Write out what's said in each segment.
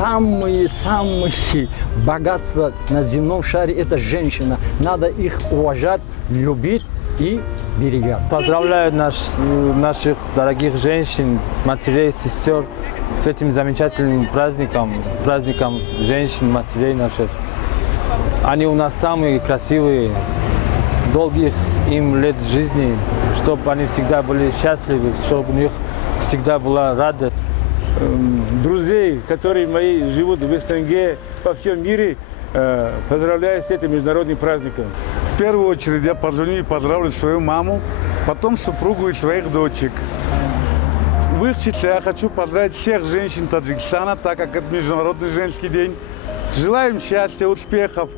самые богатства на земном шаре – это женщина. Надо их уважать, любить и берегать. Поздравляю наших дорогих женщин, матерей, сестер с этим замечательным праздником, праздником женщин, матерей наших. Они у нас самые красивые, долгих им лет жизни, чтобы они всегда были счастливы, чтобы у них всегда была радость. Друзей, которые мои живут в СНГ, по всем мире, поздравляю с этим международным праздником. В первую очередь я позвоню и поздравлю свою маму, потом супругу и своих дочек. В их числе я хочу поздравить всех женщин Таджикистана, так как это Международный женский день. Желаю им счастья, успехов.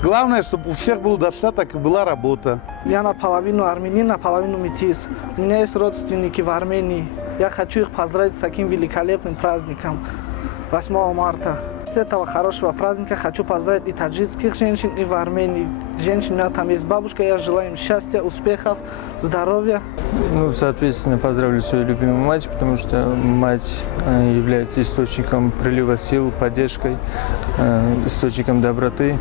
Главное, чтобы у всех был достаток и была работа. Я наполовину армянин, наполовину метис. У меня есть родственники в Армении. Я хочу их поздравить с таким великолепным праздником 8 марта. С этого хорошего праздника хочу поздравить и таджикских женщин, и в Армении. Женщин, у меня там есть бабушка, я желаю им счастья, успехов, здоровья. Ну, соответственно, поздравлю свою любимую мать, потому что мать является источником прилива сил, поддержкой, источником доброты.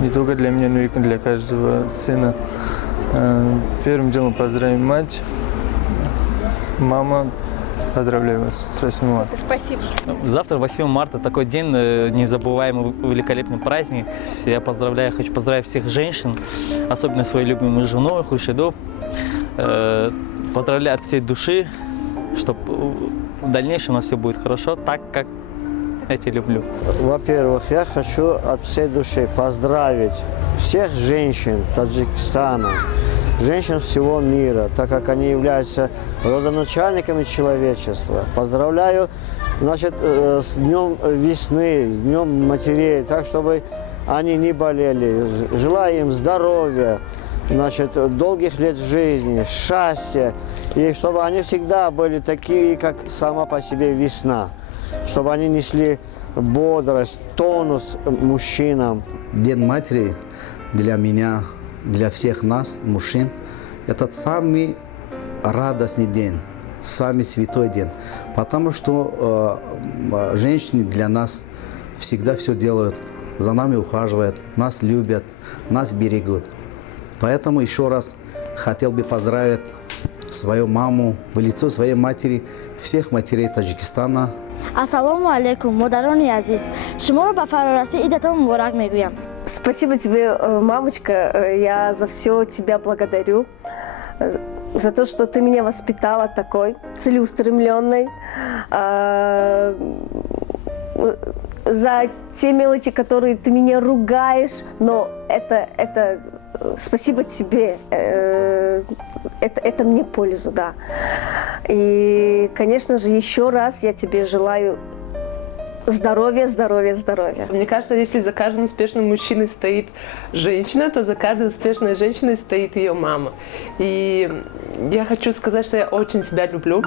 Не только для меня, но и для каждого сына. Первым делом поздравим мать. Мама, поздравляю вас с 8 марта. Спасибо. Завтра 8 марта, такой день, незабываемый, великолепный праздник. Я поздравляю, хочу поздравить всех женщин, особенно свою любимую жену, Хуршиду. Поздравляю от всей души, чтобы в дальнейшем у нас все будет хорошо, так как я тебя люблю. Во-первых, я хочу от всей души поздравить всех женщин Таджикистана, женщин всего мира, так как они являются родоначальниками человечества. Поздравляю, значит, с Днем весны, с Днем матерей, так, чтобы они не болели. Желаю им здоровья, значит, долгих лет жизни, счастья, и чтобы они всегда были такие, как сама по себе весна, чтобы они несли бодрость, тонус мужчинам. День матери для меня, для всех нас, мужчин, это самый радостный день, самый святой день, потому что женщины для нас всегда все делают, за нами ухаживают, нас любят, нас берегут. Поэтому еще раз хотел бы поздравить свою маму в лицо своей матери, всех матерей Таджикистана. Ассаламу алейкум, модарони азиз. Шуморо ба фарараси идатон мубарак мегуям. Спасибо тебе, мамочка. Я за все тебя благодарю. За то, что ты меня воспитала такой, целеустремленной. За те мелочи, которые ты меня ругаешь. Но это спасибо тебе. Это мне пользу, да. И, конечно же, еще раз я тебе желаю здоровья, здоровья, здоровья. Мне кажется, если за каждым успешным мужчиной стоит женщина, то за каждой успешной женщиной стоит ее мама. И я хочу сказать, что я очень тебя люблю.